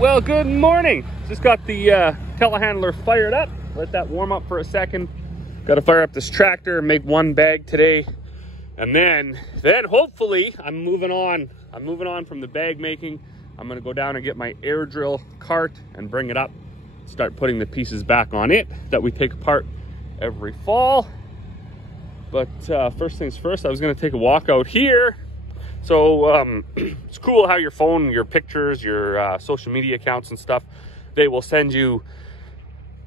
Well, good morning. Just got the telehandler fired up. Let that warm up for a second. Got to fire up this tractor, make one bag today. And then hopefully I'm moving on from the bag making. I'm gonna go down and get my air drill cart and bring it up. Start putting the pieces back on it that we take apart every fall. But first things first, I was gonna take a walk out here. So it's cool how your phone, your pictures, your social media accounts and stuff, they will send you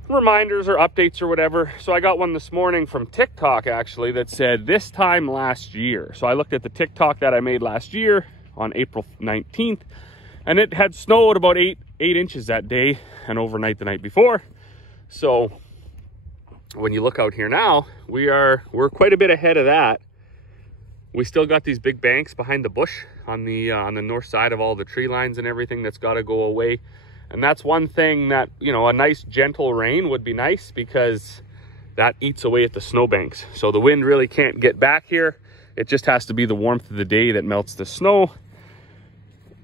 reminders or updates or whatever. So I got one this morning from TikTok actually that said this time last year. So I looked at the TikTok that I made last year on April 19th, and it had snowed about 8 inches that day and overnight the night before. So when you look out here now, we're quite a bit ahead of that. We still got these big banks behind the bush on the north side of all the tree lines and everything that's got to go away. And that's one thing that, you know, a nice gentle rain would be nice because that eats away at the snowbanks. So the wind really can't get back here. It just has to be the warmth of the day that melts the snow.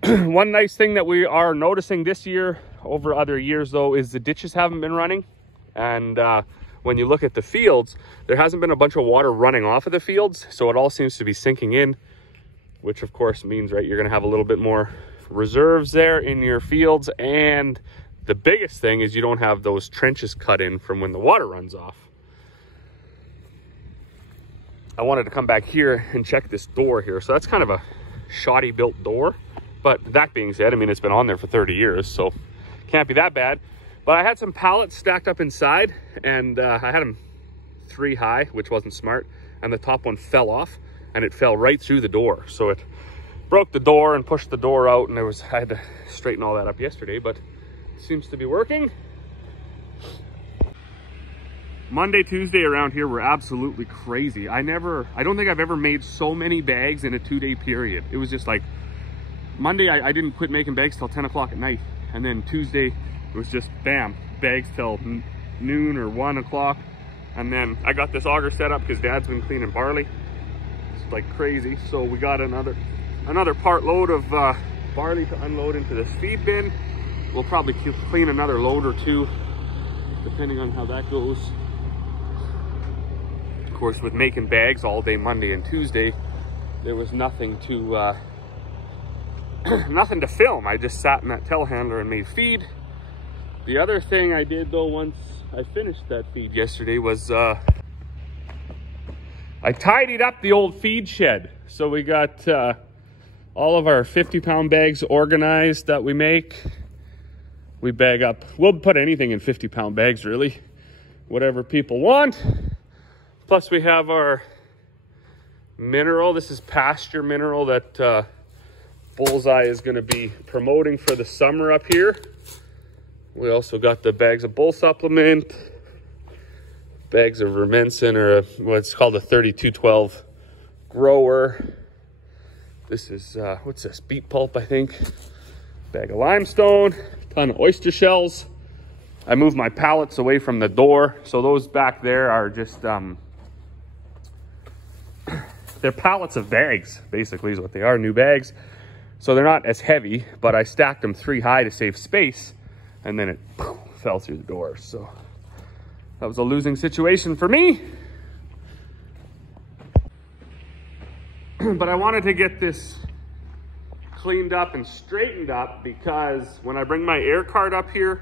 One nice thing that we are noticing this year over other years though is the ditches haven't been running. And when you look at the fields, there hasn't been a bunch of water running off of the fields, so it all seems to be sinking in, which of course means, right, you're gonna have a little bit more reserves there in your fields. And the biggest thing is you don't have those trenches cut in from when the water runs off. I wanted to come back here and check this door here. So that's kind of a shoddy built door, but that being said, I mean, it's been on there for 30 years, so can't be that bad. But I had some pallets stacked up inside, and I had them 3 high, which wasn't smart. And the top one fell off, and it fell right through the door. So it broke the door and pushed the door out, and I had to straighten all that up yesterday, but it seems to be working. Monday, Tuesday around here were absolutely crazy. I don't think I've ever made so many bags in a 2-day period. It was just like, Monday, I didn't quit making bags till 10 o'clock at night. And then Tuesday, it was just bam, bags till noon or 1 o'clock. And then I got this auger set up because Dad's been cleaning barley. It's like crazy. So we got another part load of barley to unload into this feed bin. We'll probably clean another load or 2, depending on how that goes. Of course, with making bags all day Monday and Tuesday, there was nothing to nothing to film. I just sat in that telehandler and made feed. The other thing I did though, once I finished that feed yesterday, was I tidied up the old feed shed. So we got all of our 50-pound bags organized that we make. We bag up, we'll put anything in 50-pound bags really, whatever people want. Plus we have our mineral. This is pasture mineral that Bullseye is going to be promoting for the summer up here. We also got the bags of bull supplement, bags of Rumensin, or what's called a 3212 grower. This is, what's this, beet pulp, I think. Bag of limestone, ton of oyster shells. I moved my pallets away from the door. So those back there are just, they're pallets of bags, basically is what they are, new bags. So they're not as heavy, but I stacked them 3 high to save space. And then it fell through the door. So that was a losing situation for me. But I wanted to get this cleaned up and straightened up because when I bring my air cart up here,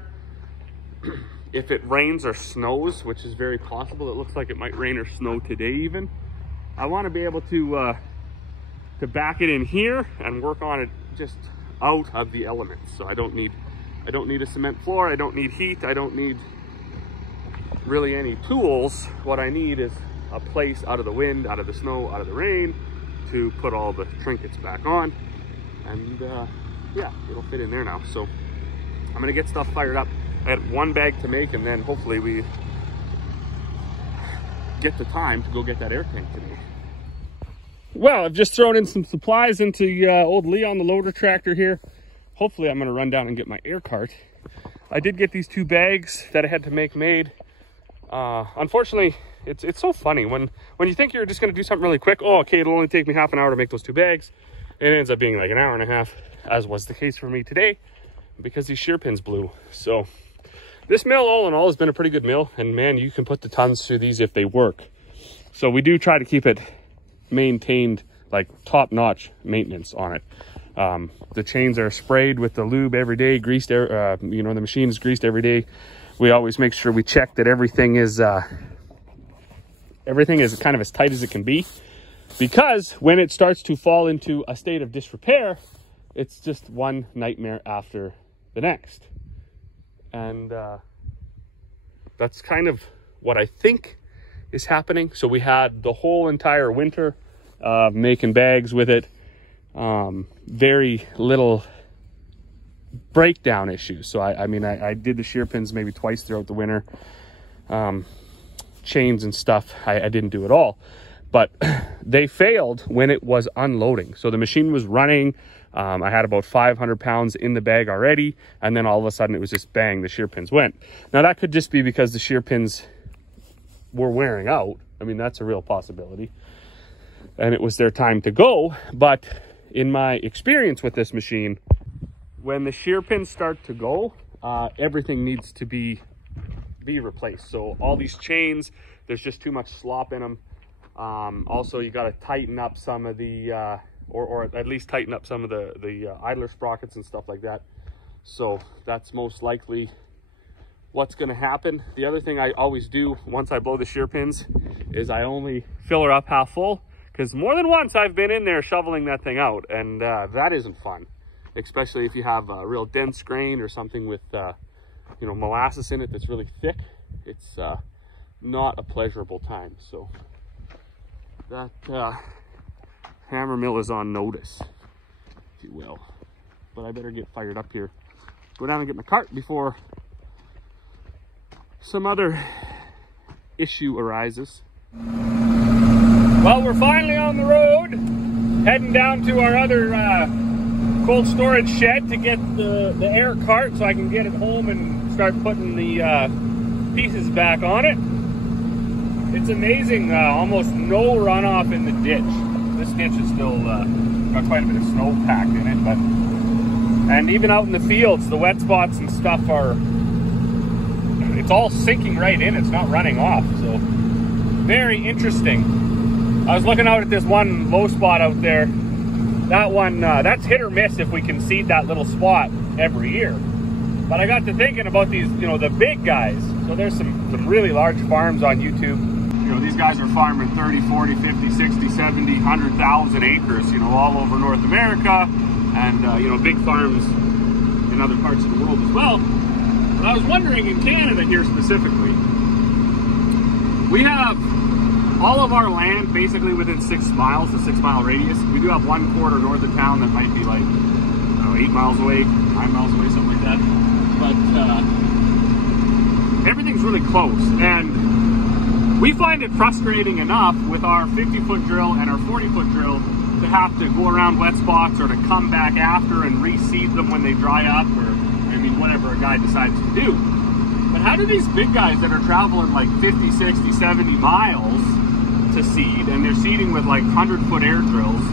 if it rains or snows, which is very possible, it looks like it might rain or snow today even, I want to be able to back it in here and work on it just out of the elements. So I don't need a cement floor, I don't need heat, I don't need really any tools. What I need is a place out of the wind, out of the snow, out of the rain to put all the trinkets back on. And yeah, it'll fit in there now. So I'm gonna get stuff fired up. I had 1 bag to make, and then hopefully we get the time to go get that air tank today. Well, I've just thrown in some supplies into old Leon, the loader tractor here. Hopefully I'm gonna run down and get my air cart. I did get these 2 bags that I had to make made. Unfortunately, it's so funny when you think you're just gonna do something really quick. Oh, okay, it'll only take me half an hour to make those 2 bags. It ends up being like an hour and a half, as was the case for me today. because these shear pins blew. So this mill, all in all, has been a pretty good mill, and man, you can put the tons through these if they work. So we do try to keep it maintained, like top-notch maintenance on it. The chains are sprayed with the lube every day, greased, you know, the machine is greased every day. We always make sure we check that everything is kind of as tight as it can be, because when it starts to fall into a state of disrepair, it's just one nightmare after the next. And that's kind of what I think is happening. So we had the whole entire winter making bags with it. Very little breakdown issues. So I mean, I did the shear pins maybe twice throughout the winter. Chains and stuff, I didn't do it all. But they failed when it was unloading. So the machine was running. I had about 500 pounds in the bag already. And then all of a sudden it was just bang, the shear pins went. Now that could just be because the shear pins were wearing out. I mean, that's a real possibility. And it was their time to go. But in my experience with this machine, when the shear pins start to go, everything needs to be replaced. So all these chains, there's just too much slop in them. Also, you got to tighten up some of the, or at least tighten up some of the idler sprockets and stuff like that. So that's most likely what's going to happen. The other thing I always do once I blow the shear pins is I only fill her up half full, because more than once I've been in there shoveling that thing out, and that isn't fun, especially if you have a real dense grain or something with you know, molasses in it that's really thick. It's not a pleasurable time. So that hammer mill is on notice, if you will. But I better get fired up here, go down and get my cart before some other issue arises. Well, we're finally on the road, heading down to our other cold storage shed to get the air cart so I can get it home and start putting the pieces back on it. It's amazing, almost no runoff in the ditch. This ditch is still got quite a bit of snow packed in it, and even out in the fields, the wet spots and stuff it's all sinking right in. It's not running off, so very interesting. I was looking out at this one low spot out there. That one, that's hit or miss if we can seed that little spot every year. But I got to thinking about these, you know, the big guys. So there's some really large farms on YouTube. You know, these guys are farming 30, 40, 50, 60, 70, 100,000 acres, you know, all over North America. And, you know, big farms in other parts of the world as well. But I was wondering, in Canada here specifically, we have all of our land basically within 6 miles, the 6-mile radius. We do have one quarter north of town that might be like, I don't know, 8 miles away, 9 miles away, something like that. But everything's really close. And we find it frustrating enough with our 50-foot drill and our 40-foot drill to have to go around wet spots or to come back after and reseed them when they dry up, or, I mean, whatever a guy decides to do. But how do these big guys that are traveling like 50, 60, 70 miles to seed, and they're seeding with like 100-foot air drills,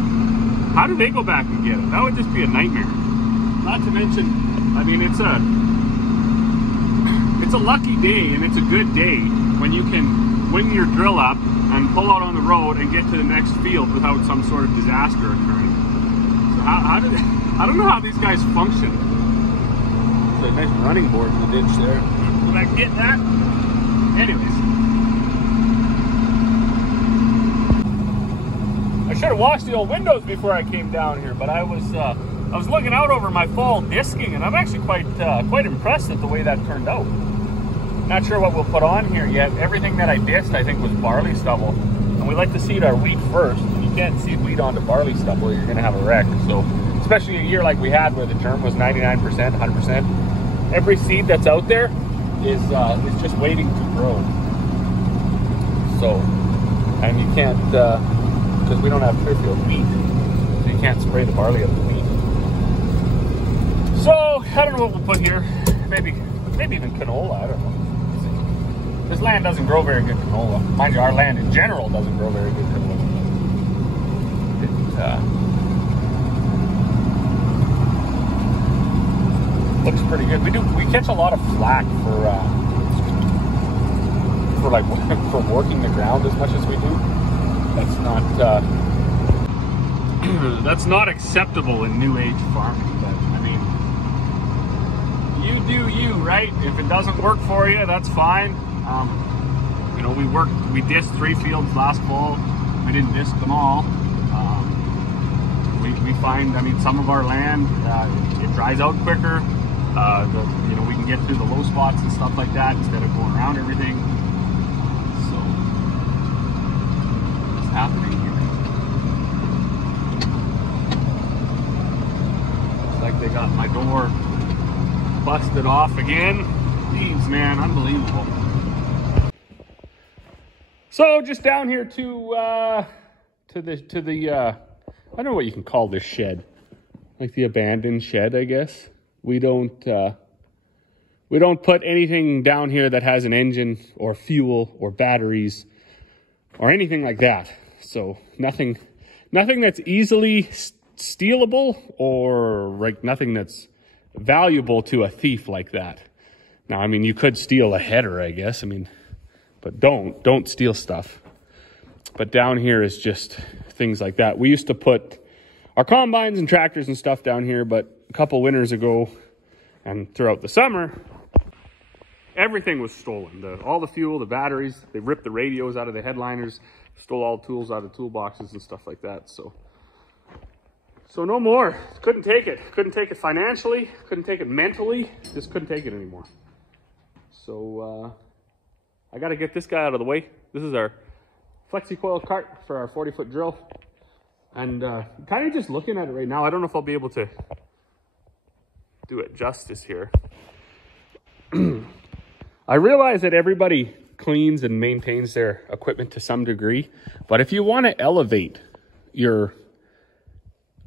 how do they go back and get it? That would just be a nightmare. Not to mention, I mean, it's a lucky day, and it's a good day when you can wing your drill up and pull out on the road and get to the next field without some sort of disaster occurring. So how do they, I don't know how these guys function. There's a nice running board in the ditch there. Did I get that? Anyways. I should have washed the old windows before I came down here, but I was looking out over my fall disking, and I'm actually quite impressed at the way that turned out. Not sure what we'll put on here yet. Everything that I dished, I think, was barley stubble, and we like to seed our wheat first. And you can't seed wheat onto barley stubble; you're going to have a wreck. So, especially a year like we had, where the germ was 99%, 100%, every seed that's out there is just waiting to grow. So, and you can't. Because we don't have Clearfield wheat, so you can't spray the barley of the wheat. So I don't know what we'll put here. Maybe even canola. I don't know. This land doesn't grow very good canola. Mind you, our land in general doesn't grow very good canola. looks pretty good. We catch a lot of flack for like for working the ground as much as we do. That's not that's not acceptable in new age farming. But I mean, you do you, right? If it doesn't work for you, that's fine. You know, we disced 3 fields last fall. We didn't disc them all. We find, I mean, some of our land, it dries out quicker. You know, we can get through the low spots and stuff like that instead of going around everything. So, what's happening here? Looks like they got my door busted off again. Jeez, man, unbelievable. So just down here to the I don't know what you can call this shed, like the abandoned shed, I guess. We don't put anything down here that has an engine or fuel or batteries or anything like that. So nothing that's easily stealable or like nothing that's valuable to a thief like that. Now, I mean, you could steal a header, I guess. I mean, but don't steal stuff. But down here is just things like that. We used to put our combines and tractors and stuff down here, but a couple winters ago and throughout the summer, everything was stolen. All the fuel, the batteries, they ripped the radios out of the headliners, stole all the tools out of toolboxes and stuff like that. So no more. Couldn't take it. Couldn't take it financially. Couldn't take it mentally. Just couldn't take it anymore. So I got to get this guy out of the way. This is our flexi coil cart for our 40-foot drill. And kind of just looking at it right now, I don't know if I'll be able to do it justice here. I realize that everybody cleans and maintains their equipment to some degree, but if you want to elevate your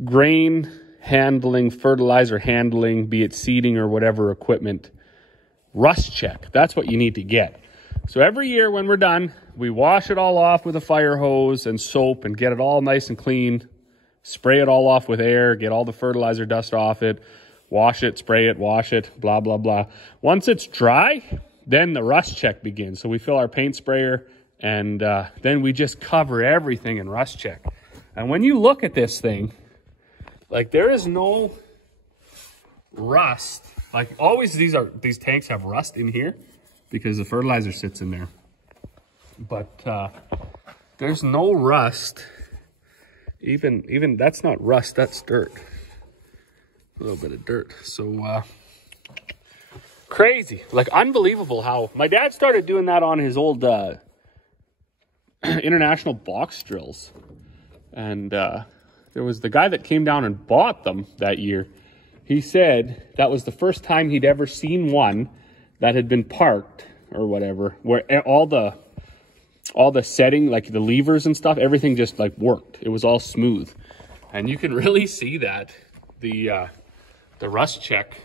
grain handling, fertilizer handling, be it seeding or whatever equipment, rust check. That's what you need to get. So every year when we're done, we wash it all off with a fire hose and soap and get it all nice and clean. Spray it all off with air, get all the fertilizer dust off it, wash it, spray it, wash it, blah, blah, blah. Once it's dry, then the rust check begins. So we fill our paint sprayer and then we just cover everything in rust check. And when you look at this thing, like there is no rust. Like always these tanks have rust in here because the fertilizer sits in there. But there's no rust. Even that's not rust, that's dirt. A little bit of dirt. So crazy, like unbelievable how my dad started doing that on his old International box drills. And there was the guy that came down and bought them that year. He said that was the first time he'd ever seen one that had been parked or whatever, where all the setting, like the levers and stuff, everything just like worked. It was all smooth. And you can really see that the rust check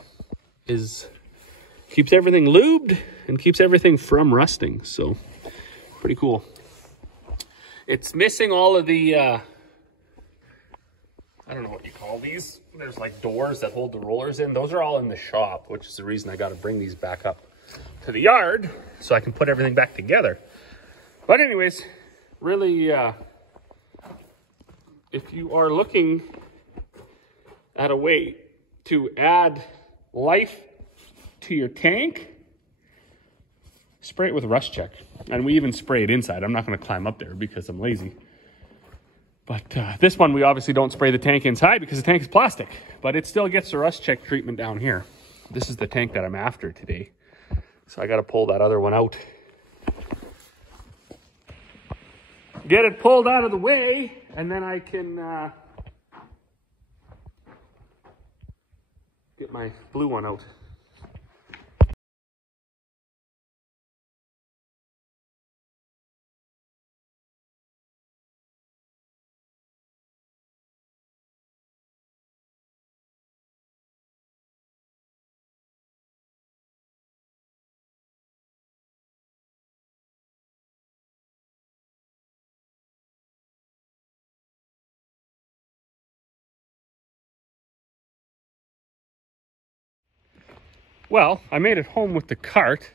keeps everything lubed and keeps everything from rusting. So pretty cool. It's missing all of the I don't know what you call these. There's like doors that hold the rollers in. Those are all in the shop, which is the reason I got to bring these back up to the yard so I can put everything back together. But anyways, really, if you are looking at a way to add life to your tank, spray it with rust check. And we even spray it inside. I'm not going to climb up there because I'm lazy. But this one, we obviously don't spray the tank inside because the tank is plastic. But it still gets the rust check treatment down here. This is the tank that I'm after today. So I got to pull that other one out. Get it pulled out of the way, and then I can get my blue one out. Well, I made it home with the cart,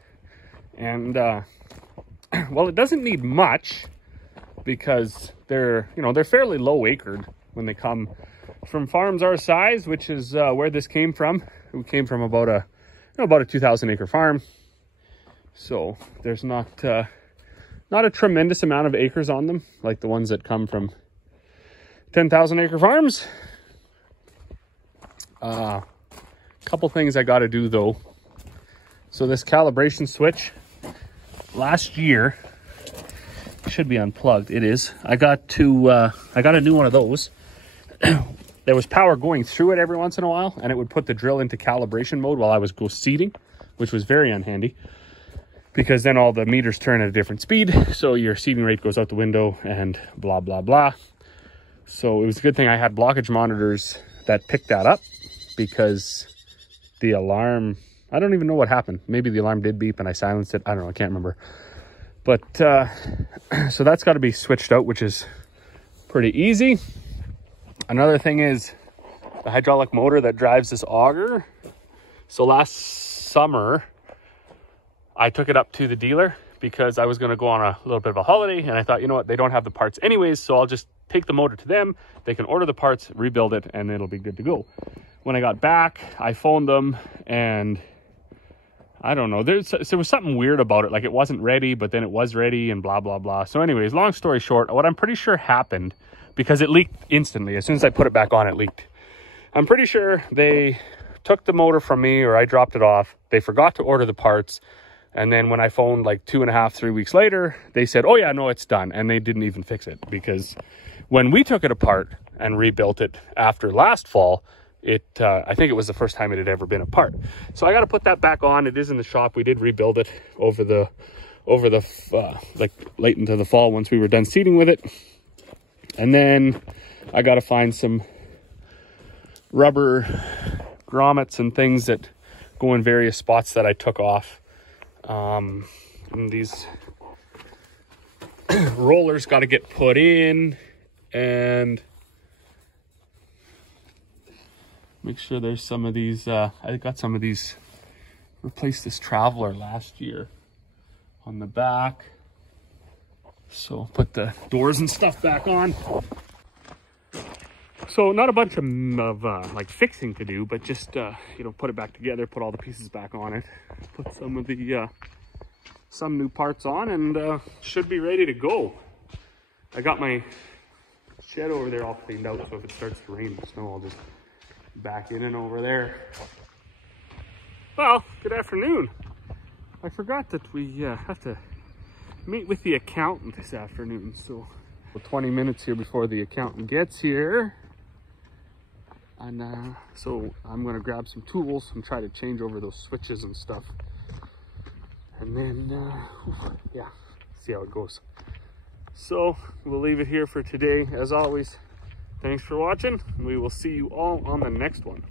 and well, it doesn't need much because they're, you know, they're fairly low acred when they come from farms our size, which is where this came from. It came from about a, you know, about a 2,000 acre farm. So there's not a tremendous amount of acres on them like the ones that come from 10,000 acre farms. Couple things I got to do though. So this calibration switch, last year, should be unplugged. It is. I got a new one of those. There was power going through it every once in a while, and it would put the drill into calibration mode while I was seeding, which was very unhandy because then all the meters turn at a different speed. So your seeding rate goes out the window and blah, blah, blah. So it was a good thing I had blockage monitors that picked that up, because the alarm, I don't even know what happened. Maybe the alarm did beep and I silenced it. I don't know. I can't remember. But so that's got to be switched out, which is pretty easy. Another thing is the hydraulic motor that drives this auger. So last summer, I took it up to the dealer because I was going to go on a little bit of a holiday, and I thought, you know what, they don't have the parts anyways, so I'll just take the motor to them. They can order the parts, rebuild it, and it'll be good to go. When I got back, I phoned them, and I don't know, there was something weird about it. Like, it wasn't ready, but then it was ready, and blah, blah, blah. So anyways, long story short, what I'm pretty sure happened, because it leaked instantly. As soon as I put it back on, it leaked. I'm pretty sure they took the motor from me, or I dropped it off. They forgot to order the parts. And then when I phoned like 2.5, 3 weeks later, they said, oh yeah, no, it's done. And they didn't even fix it, because when we took it apart and rebuilt it after last fall, I think it was the first time it had ever been apart. So I got to put that back on. It is in the shop. We did rebuild it over the like late into the fall once we were done seeding with it. And then I got to find some rubber grommets and things that go in various spots that I took off. And these rollers got to get put in, and make sure there's some of these, I got some of these, replaced this Traveler last year on the back. So put the doors and stuff back on. So not a bunch of like fixing to do, but just, you know, put it back together, put all the pieces back on it, put some of the, some new parts on, and should be ready to go. I got my shed over there all cleaned out, so if it starts to rain or snow, I'll just back in and over there. Well, good afternoon. I forgot that we have to meet with the accountant this afternoon, so 20 minutes here before the accountant gets here. And so I'm gonna grab some tools and try to change over those switches and stuff. And then, yeah, see how it goes. So we'll leave it here for today. As always, thanks for watching. We will see you all on the next one.